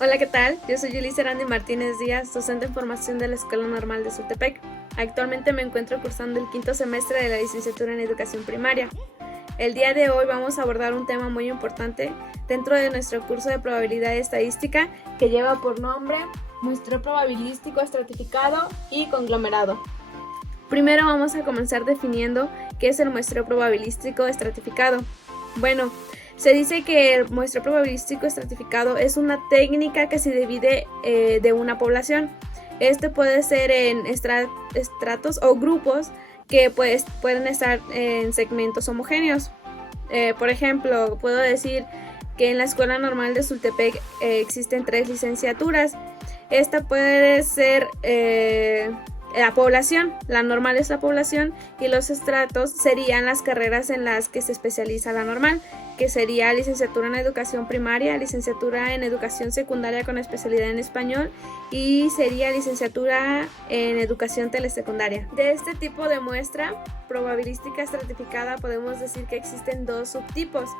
Hola, ¿qué tal? Yo soy Yulisa Arandi Martínez Díaz, docente en formación de la Escuela Normal de Sultepec. Actualmente me encuentro cursando el quinto semestre de la licenciatura en Educación Primaria. El día de hoy vamos a abordar un tema muy importante dentro de nuestro curso de probabilidad estadística que lleva por nombre muestreo probabilístico estratificado y conglomerado. Primero vamos a comenzar definiendo qué es el muestreo probabilístico estratificado. Bueno, se dice que el muestreo probabilístico estratificado es una técnica que se divide de una población. Este puede ser en estratos o grupos que pueden estar en segmentos homogéneos. Por ejemplo, puedo decir que en la Escuela Normal de Sultepec existen 3 licenciaturas. Esta puede ser la población, la normal es la población y los estratos serían las carreras en las que se especializa la normal, que sería licenciatura en educación primaria, licenciatura en educación secundaria con especialidad en español y sería licenciatura en educación telesecundaria. De este tipo de muestra probabilística estratificada podemos decir que existen 2 subtipos.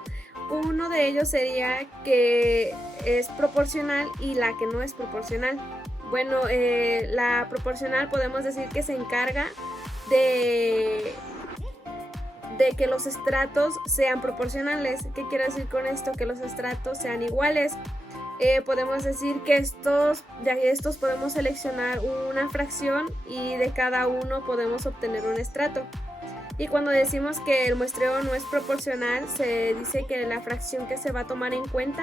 Uno de ellos sería que es proporcional y la que no es proporcional. Bueno, la proporcional podemos decir que se encarga de que los estratos sean proporcionales. ¿Qué quiero decir con esto? Que los estratos sean iguales. Podemos decir que de estos podemos seleccionar una fracción y de cada uno podemos obtener un estrato. Y cuando decimos que el muestreo no es proporcional, se dice que la fracción que se va a tomar en cuenta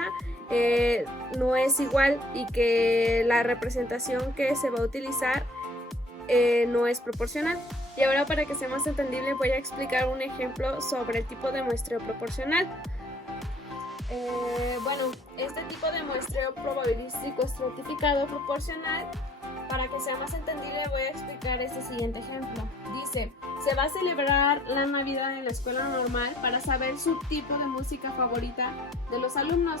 no es igual y que la representación que se va a utilizar no es proporcional. Y ahora, para que sea más entendible, voy a explicar un ejemplo sobre el tipo de muestreo proporcional. Bueno, este tipo de muestreo probabilístico estratificado proporcional, para que sea más entendible, voy a explicar este siguiente ejemplo. Dice, se va a celebrar la Navidad en la escuela normal para saber su tipo de música favorita de los alumnos.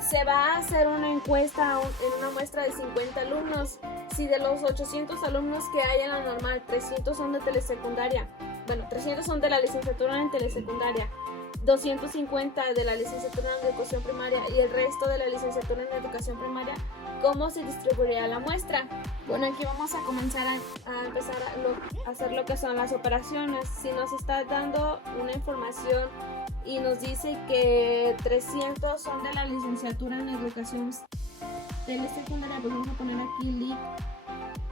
Se va a hacer una encuesta en una muestra de 50 alumnos. Si de los 800 alumnos que hay en la normal, 300 son de telesecundaria, 300 son de la licenciatura en telesecundaria, 250 de la licenciatura en educación primaria y el resto de la licenciatura en educación primaria, ¿cómo se distribuiría la muestra? Bueno, aquí vamos a comenzar a empezar a hacer lo que son las operaciones. Si nos está dando una información y nos dice que 300 son de la licenciatura en educación telesecundaria, pues vamos a poner aquí LIC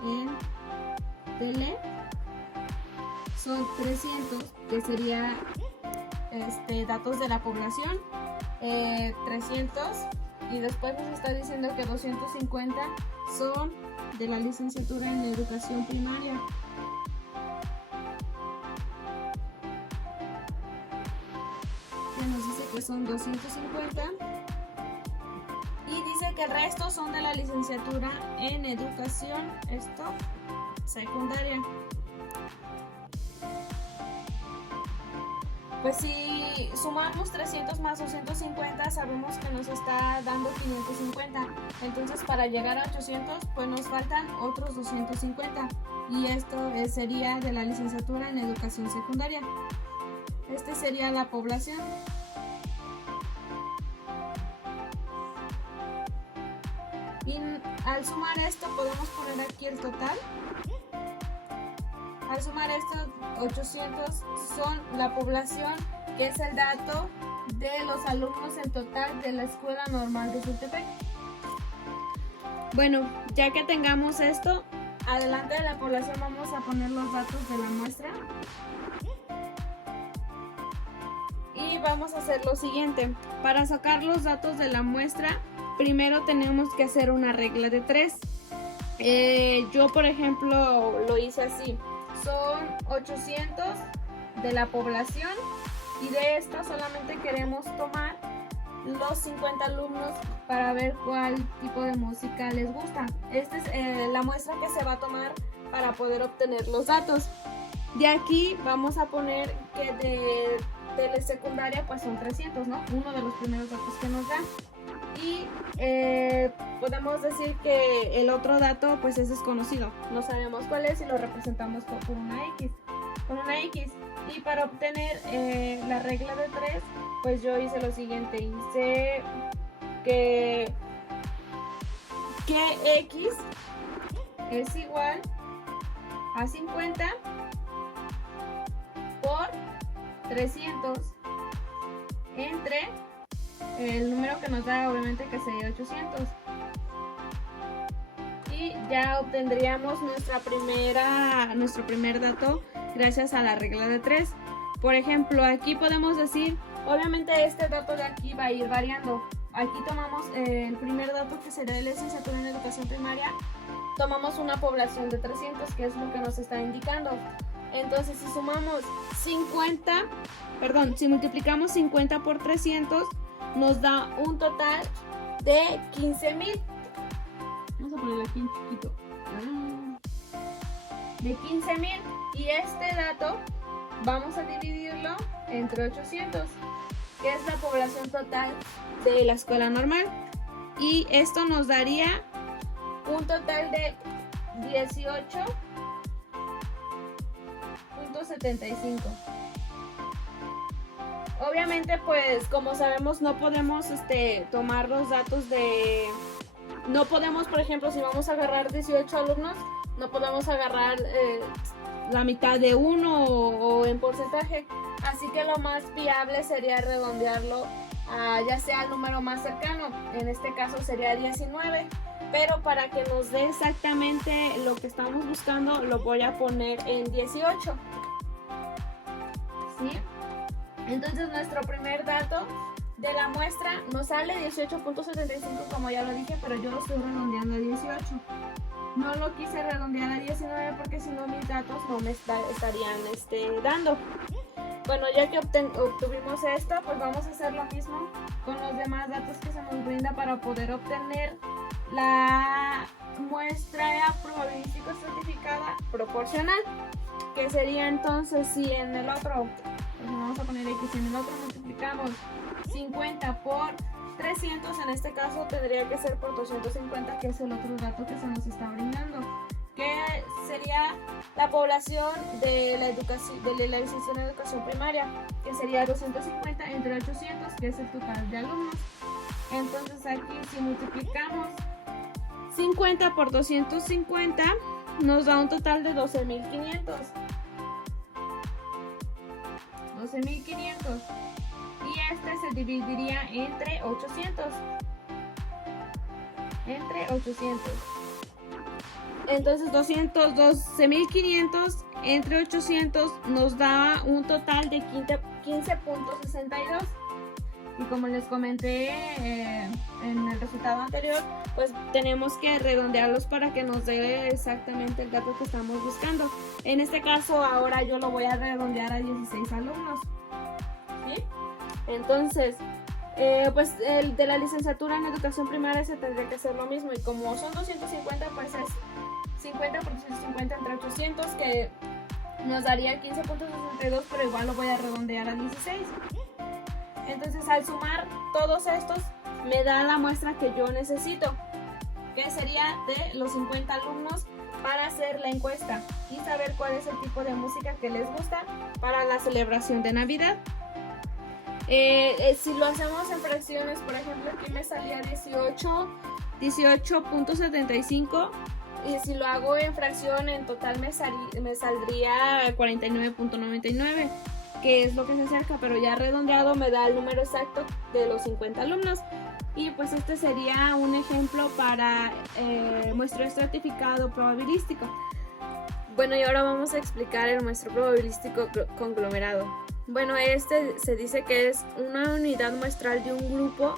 en tele. Son 300, que sería datos de la población, 300, y después nos está diciendo que 250 son de la licenciatura en educación primaria. Ya nos dice que son 250 y dice que el resto son de la licenciatura en educación secundaria. Pues si sumamos 300 más 250, sabemos que nos está dando 550. Entonces, para llegar a 800, pues nos faltan otros 250. Y esto sería de la licenciatura en educación secundaria. Este sería la población. Y al sumar esto, podemos poner aquí el total. Al sumar estos 800 son la población, que es el dato de los alumnos en total de la Escuela Normal de Sultepec. Bueno, ya que tengamos esto, adelante de la población vamos a poner los datos de la muestra. Y vamos a hacer lo siguiente. Para sacar los datos de la muestra, primero tenemos que hacer una regla de 3. Yo, por ejemplo, lo hice así. Son 800 de la población y de esta solamente queremos tomar los 50 alumnos para ver cuál tipo de música les gusta. Esta es la muestra que se va a tomar para poder obtener los datos. De aquí vamos a poner que de telesecundaria pues son 300, ¿no? Uno de los primeros datos que nos dan. Y podemos decir que el otro dato pues es desconocido, no sabemos cuál es y lo representamos por una X. Y para obtener la regla de 3, pues yo hice lo siguiente. Hice que que X es igual a 50 por 300 entre el número que nos da, obviamente, que sería 800. Y ya obtendríamos nuestro primer dato gracias a la regla de 3. Por ejemplo, aquí podemos decir, obviamente este dato de aquí va a ir variando. Aquí tomamos el primer dato, que sería de la licenciatura en educación primaria. Tomamos una población de 300, que es lo que nos está indicando. Entonces, si multiplicamos 50 por 300, nos da un total de 15,000. Vamos a ponerlo aquí en chiquito. De 15,000. Y este dato vamos a dividirlo entre 800, que es la población total de la escuela normal. Y esto nos daría un total de 18.75. Obviamente, pues como sabemos, no podemos tomar los datos de... No podemos, por ejemplo, si vamos a agarrar 18 alumnos, no podemos agarrar la mitad de uno o en porcentaje. Así que lo más viable sería redondearlo a ya sea el número más cercano. En este caso sería 19. Pero para que nos dé exactamente lo que estamos buscando, lo voy a poner en 18. ¿Sí? Entonces nuestro primer dato de la muestra nos sale 18.75, como ya lo dije, pero yo lo estoy redondeando a 18. No lo quise redondear a 19 porque si no mis datos no me estarían dando. Bueno, ya que obtuvimos esto, pues vamos a hacer lo mismo con los demás datos que se nos brinda para poder obtener la muestra probabilística certificada proporcional, que sería entonces si en el otro, pues vamos a poner X, si en el otro multiplicamos 50 por 300, en este caso tendría que ser por 250, que es el otro dato que se nos está brindando, que sería la población de la licenciatura en educación primaria, que sería 250 entre 800, que es el total de alumnos. Entonces aquí si multiplicamos 50 por 250, nos da un total de 12,500. 12,500. Y se dividiría entre 800. Entonces 12,500 entre 800 nos da un total de 15.62. Y como les comenté en el resultado anterior, pues tenemos que redondearlos para que nos dé exactamente el dato que estamos buscando. En este caso, ahora yo lo voy a redondear a 16 alumnos. ¿Sí? Entonces, pues el de la licenciatura en educación primaria se tendría que hacer lo mismo. Y como son 250, pues es 50 por 250 entre 800, que nos daría 15.62, pero igual lo voy a redondear a 16. Entonces, al sumar todos estos, me da la muestra que yo necesito, que sería de los 50 alumnos para hacer la encuesta y saber cuál es el tipo de música que les gusta para la celebración de Navidad. Si lo hacemos en fracciones, por ejemplo, aquí me salía 18.75, y si lo hago en fracción, en total me saldría 49.99. que es lo que se acerca, pero ya redondeado me da el número exacto de los 50 alumnos. Y pues este sería un ejemplo para muestreo estratificado probabilístico. Bueno, y ahora vamos a explicar el muestreo probabilístico conglomerado. Bueno, se dice que es una unidad muestral de un grupo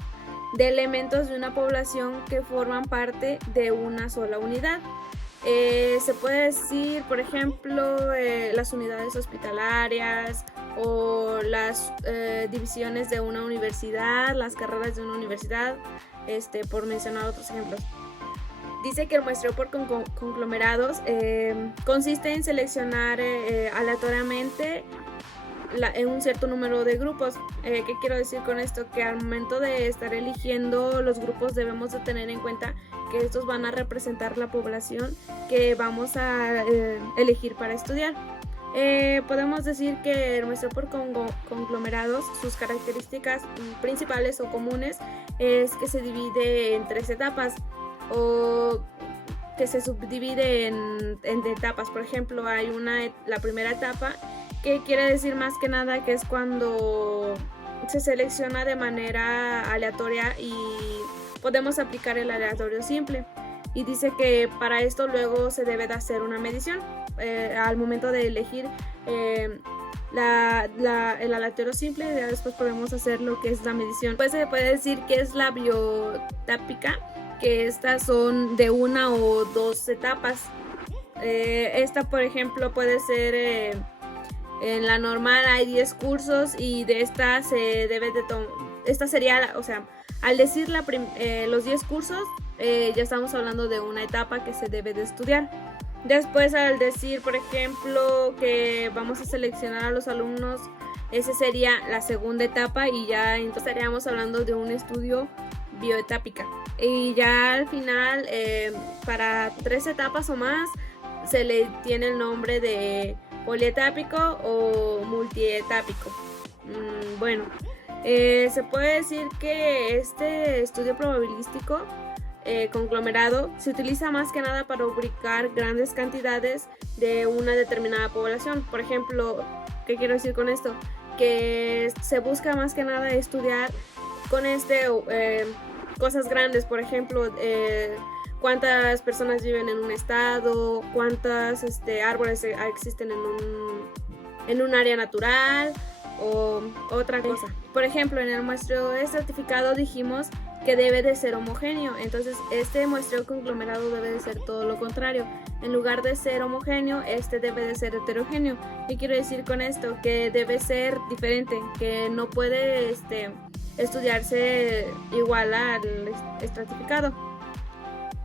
de elementos de una población que forman parte de una sola unidad. Se puede decir, por ejemplo, las unidades hospitalarias o las divisiones de una universidad, las carreras de una universidad, por mencionar otros ejemplos. Dice que el muestreo por conglomerados consiste en seleccionar aleatoriamente en un cierto número de grupos. ¿Qué quiero decir con esto? Que al momento de estar eligiendo los grupos debemos de tener en cuenta que estos van a representar la población que vamos a elegir para estudiar. Podemos decir que el muestreo por conglomerados, sus características principales o comunes es que se divide en 3 etapas. o que se subdivide en etapas. Por ejemplo, hay la primera etapa, que quiere decir más que nada que es cuando se selecciona de manera aleatoria y podemos aplicar el aleatorio simple. Y dice que para esto luego se debe de hacer una medición al momento de elegir el aleatorio simple. Ya después podemos hacer lo que es la medición. Pues se puede decir que es la biotápica, que estas son de una o dos etapas. Esta, por ejemplo, puede ser en la normal hay 10 cursos y de esta se debe de esta sería, o sea, al decir los 10 cursos, ya estamos hablando de una etapa que se debe de estudiar. Después, al decir, por ejemplo, que vamos a seleccionar a los alumnos, esa sería la segunda etapa y ya entonces estaríamos hablando de un estudio bioetápica. Y ya al final, para 3 etapas o más, se le tiene el nombre de polietápico o multietápico. Bueno, se puede decir que este estudio probabilístico conglomerado se utiliza más que nada para ubicar grandes cantidades de una determinada población. Por ejemplo, ¿qué quiero decir con esto? Que se busca más que nada estudiar con cosas grandes, por ejemplo, cuántas personas viven en un estado, cuántos árboles existen en un área natural o otra cosa. Por ejemplo, en el muestreo estratificado dijimos que debe de ser homogéneo, entonces este muestreo conglomerado debe de ser todo lo contrario. En lugar de ser homogéneo, este debe de ser heterogéneo. ¿Qué quiero decir con esto? Que debe ser diferente, que no puede estudiarse igual al estratificado.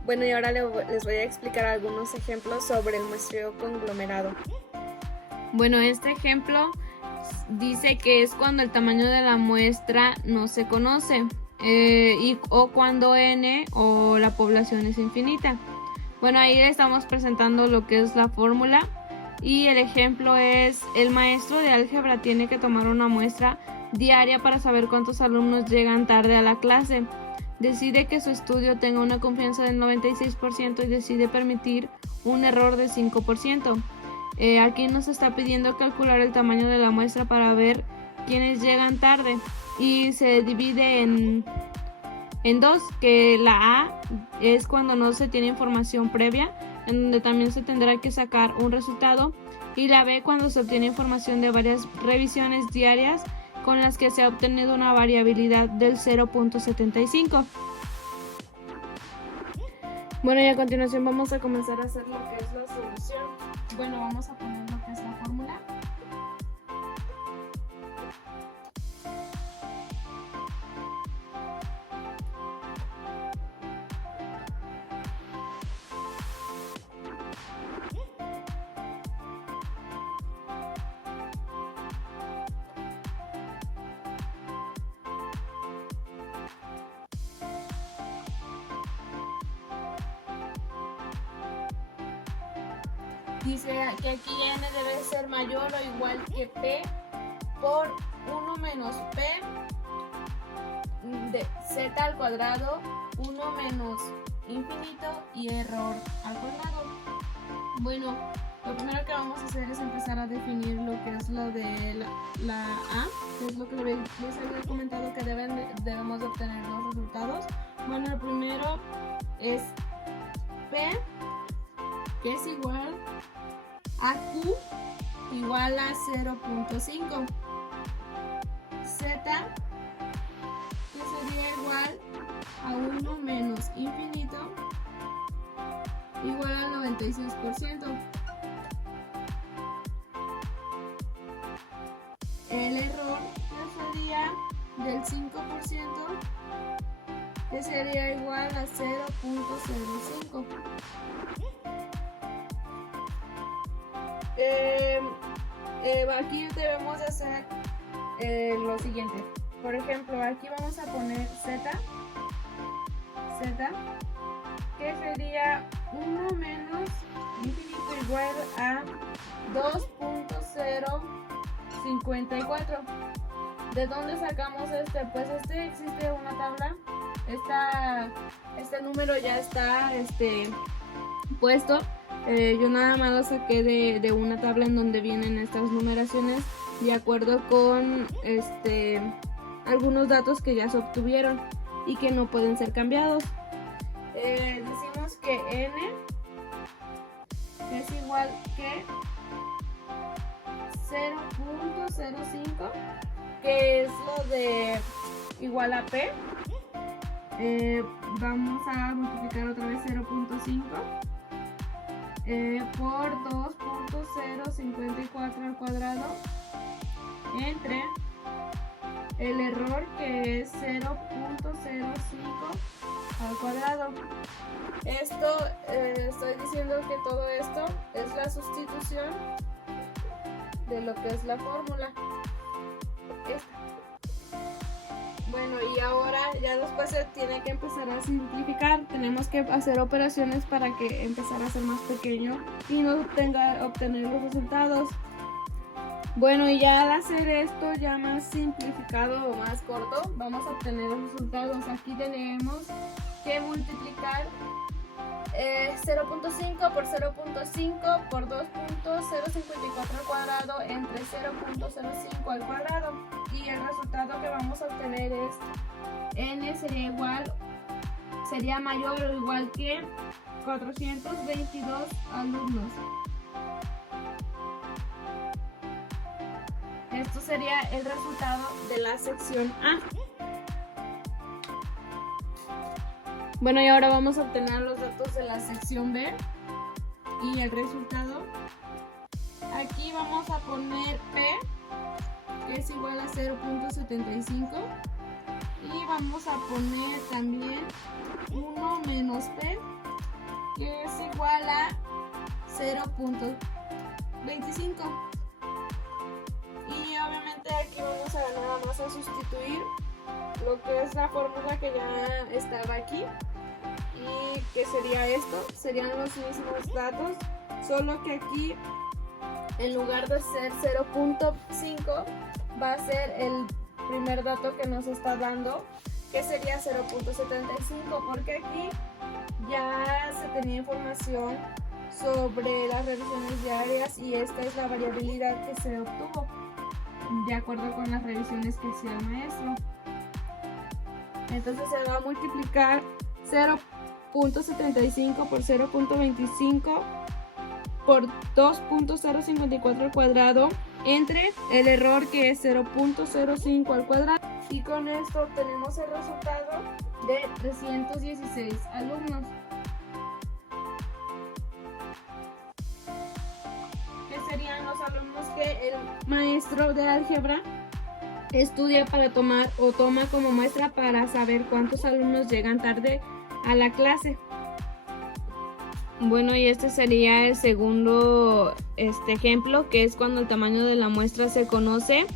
Bueno, y ahora les voy a explicar algunos ejemplos sobre el muestreo conglomerado. Bueno, este ejemplo dice que es cuando el tamaño de la muestra no se conoce o cuando n o la población es infinita. Bueno, ahí le estamos presentando lo que es la fórmula y el ejemplo es: el maestro de álgebra tiene que tomar una muestra diaria para saber cuántos alumnos llegan tarde a la clase. Decide que su estudio tenga una confianza del 96% y decide permitir un error de 5%. Aquí nos está pidiendo calcular el tamaño de la muestra para ver quiénes llegan tarde y se divide en dos, que la A es cuando no se tiene información previa, en donde también se tendrá que sacar un resultado, y la B cuando se obtiene información de varias revisiones diarias con las que se ha obtenido una variabilidad del 0.75. Bueno, y a continuación vamos a comenzar a hacer lo que es la solución. Bueno, vamos a poner lo que es la fórmula. Dice que aquí n debe ser mayor o igual que p por 1 menos p de z al cuadrado, 1 menos infinito y error al cuadrado. Bueno, lo primero que vamos a hacer es empezar a definir lo que es lo de la A, que es lo que les había comentado que debemos de obtener dos resultados. Bueno, el primero es p, que es igual a Q igual a 0.5, Z, que sería igual a 1 menos infinito igual al 96%. El error que sería del 5%, que sería igual a 0.05. Aquí debemos hacer lo siguiente. Por ejemplo, aquí vamos a poner Z, que sería 1 menos infinito igual a 2.054. ¿De dónde sacamos este? Pues existe una tabla este número ya está puesto. Yo nada más lo saqué de una tabla en donde vienen estas numeraciones de acuerdo con algunos datos que ya se obtuvieron y que no pueden ser cambiados. Decimos que n es igual que 0.05, que es lo de igual a p. Vamos a multiplicar otra vez 0.5 por 2.054 al cuadrado entre el error, que es 0.05 al cuadrado. Esto estoy diciendo que todo esto es la sustitución de lo que es la fórmula esta. Bueno, y ahora ya después se tiene que empezar a simplificar. Tenemos que hacer operaciones para que empezar a ser más pequeño y no obtener los resultados. Bueno, y ya al hacer esto ya más simplificado o más corto, vamos a obtener los resultados. Aquí tenemos que multiplicar 0.5 por 0.5 por 2.054 al cuadrado entre 0.05 al cuadrado, y el resultado que vamos a obtener es n sería mayor o igual que 422 alumnos. Esto sería el resultado de la sección A. Bueno, y ahora vamos a obtener los datos de la sección B y el resultado. Aquí vamos a poner P, que es igual a 0.75, y vamos a poner también 1 menos P, que es igual a 0.25. Y obviamente aquí vamos a nada más a sustituir lo que es la fórmula que ya estaba aquí, y que sería esto, serían los mismos datos, solo que aquí en lugar de ser 0.5 va a ser el primer dato que nos está dando, que sería 0.75, porque aquí ya se tenía información sobre las revisiones diarias y esta es la variabilidad que se obtuvo de acuerdo con las revisiones que hacía el maestro. Entonces se va a multiplicar 0.75 por 0.25 por 2.054 al cuadrado entre el error, que es 0.05 al cuadrado, y con esto obtenemos el resultado de 316 alumnos. Que serían los alumnos que el maestro de álgebra estudia para tomar o toma como muestra para saber cuántos alumnos llegan tarde a la clase. Bueno, y este sería el segundo ejemplo, que es cuando el tamaño de la muestra se conoce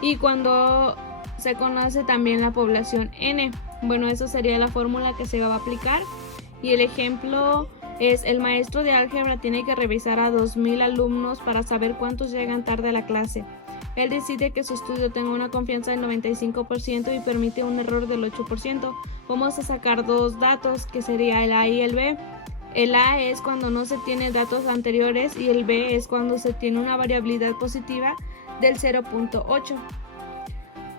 y cuando se conoce también la población n. Bueno, eso sería la fórmula que se va a aplicar, y el ejemplo es: el maestro de álgebra tiene que revisar a 2000 alumnos para saber cuántos llegan tarde a la clase. Él decide que su estudio tenga una confianza del 95% y permite un error del 8%. Vamos a sacar dos datos, que sería el A y el B. El A es cuando no se tiene datos anteriores y el B es cuando se tiene una variabilidad positiva del 0.8.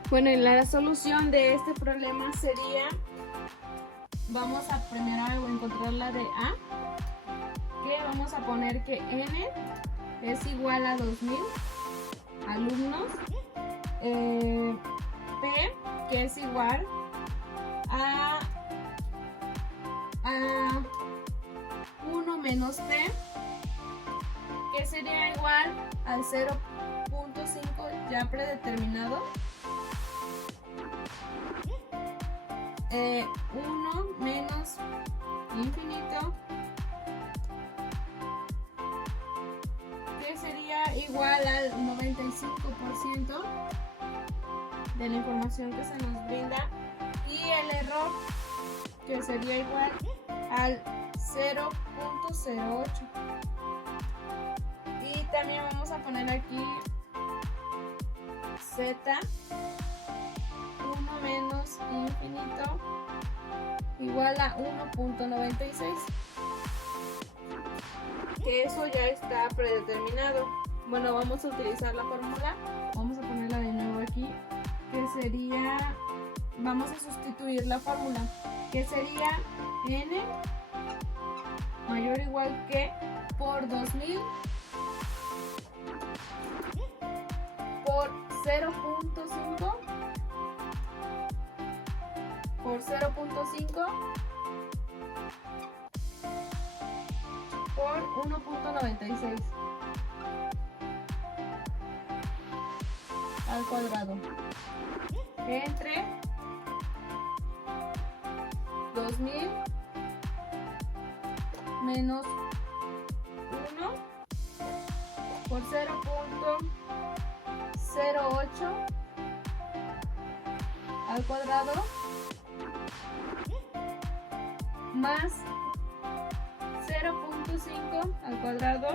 Bueno, y la solución de este problema sería, vamos a primero encontrar la de A, que vamos a poner que n es igual a 2000 alumnos, P, que es igual a 1 menos P, que sería igual al 0.5 ya predeterminado, 1 menos infinito, que sería igual al 95% de la información que se nos brinda, y el error, que sería igual al 0.08. Y también vamos a poner aquí z, 1 menos infinito, igual a 1.96, que eso ya está predeterminado. Bueno, vamos a utilizar la fórmula, vamos a ponerla de nuevo aquí, que sería, vamos a sustituir la fórmula, que sería n mayor o igual que por 2000 por 0.5 por 0.5 por 1.96 al cuadrado entre 2000 menos 1 por 0.08 al cuadrado más 0.5 al cuadrado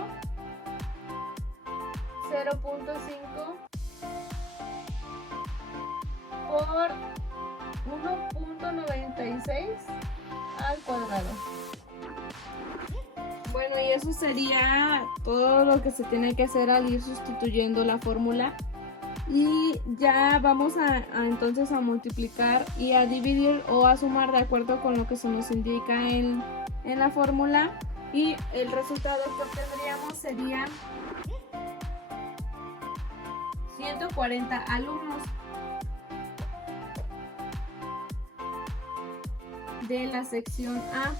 0.5 por 1.96 al cuadrado. Bueno, y eso sería todo lo que se tiene que hacer al ir sustituyendo la fórmula. Y ya vamos entonces a multiplicar y a dividir o a sumar de acuerdo con lo que se nos indica en la fórmula. Y el resultado que obtendríamos sería 140 alumnos de la sección A.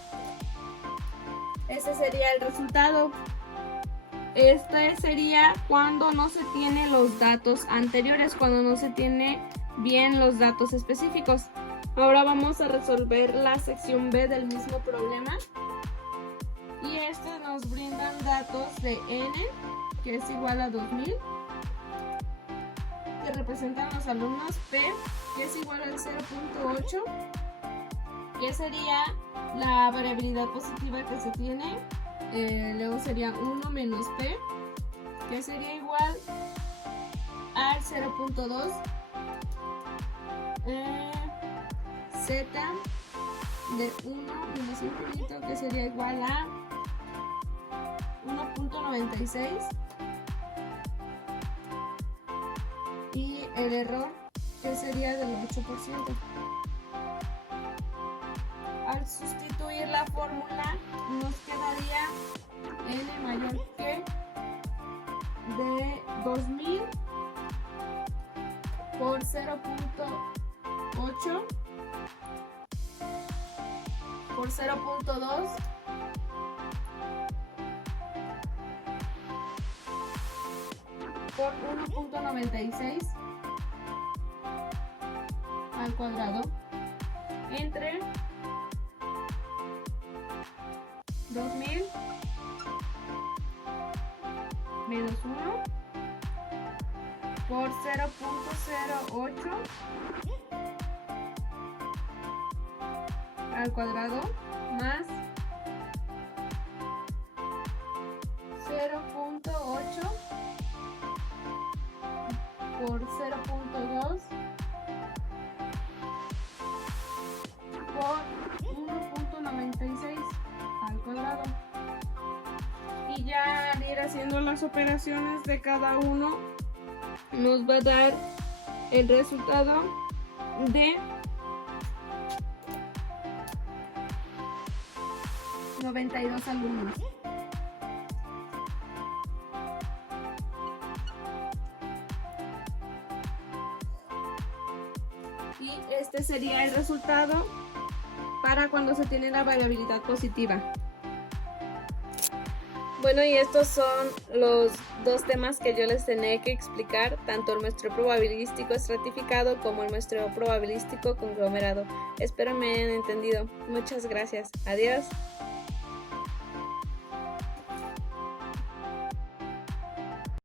Ese sería el resultado. Este sería cuando no se tienen los datos anteriores, cuando no se tiene bien los datos específicos. Ahora vamos a resolver la sección B del mismo problema. Y estos nos brindan datos de n, que es igual a 2000, que representan los alumnos, P, que es igual al 0.8, que sería la variabilidad positiva que se tiene. Luego sería 1 menos P, que sería igual al 0.2, Z de 1 menos infinito, que sería igual a 1.96, y el error, que sería del 8%. Al sustituir la fórmula nos quedaría n mayor que de 2000 por 0.8 por 0.2 por 1.96 al cuadrado entre 2000 menos 1 por 0.08 al cuadrado más 0.8 por 0.2 por 1.96 al cuadrado. Y ya al ir haciendo las operaciones de cada uno nos va a dar el resultado de 92 alumnos. Y este sería el resultado para cuando se tiene la variabilidad positiva. Bueno, y estos son los dos temas que yo les tenía que explicar, tanto el muestreo probabilístico estratificado como el muestreo probabilístico conglomerado. Espero me hayan entendido. Muchas gracias. Adiós.